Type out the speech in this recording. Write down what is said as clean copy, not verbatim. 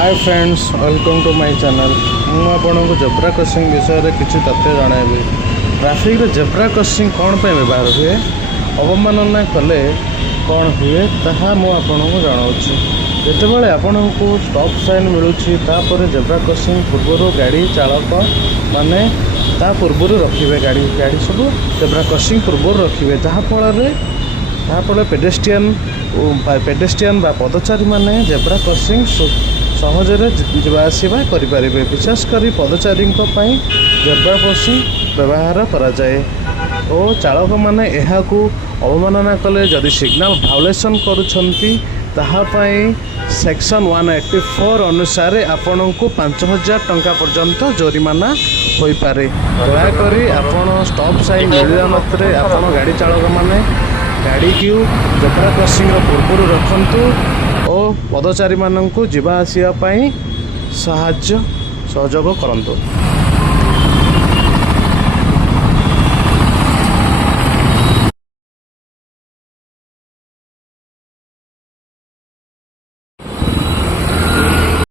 Hi friends, welcome to my channel. मुझे आपको zebra crossing विषय में किसी तथ्य जनइबी। ट्रैफिक रे जेब्रा क्रॉसिंग कौन पे व्यवहार हुए, अवमानना कले कौन हुए ताहा मु आपको जनाऊँगी। जितेबाला आपण को स्टॉप साइन मिलूँ तापर जेब्रा क्रॉसिंग पूर्व गाड़ी चालक माने ता पूर्व रखिए गाड़ी गाड़ी सब जेब्रा क्रॉसिंग पूर्व रखिए जहाँफल पेडेस्ट्रियन बा पदचारी माने जेब्रा क्रॉसिंग सहजरे जावासवा करें। विशेषकर पदचारी जेब्रा क्रॉसिंग व्यवहार कराए और चालक माने यहाकू अवमानना कले जदि सिग्नल भायोलेसन करुछंती ताहापाई सेक्शन 184 अनुसार आपण को 5000 टंका पर्यंत जोरिमाना हो पारे। दयाकोरी आपण स्टॉप साइन मिलवा मात्रे आपण गाड़ी चालक माने गाड़ी की जेब्रा क्रॉसिंग पूर्व रखंतु और पदचारी मानू जावासवाई सहयोग करंतु।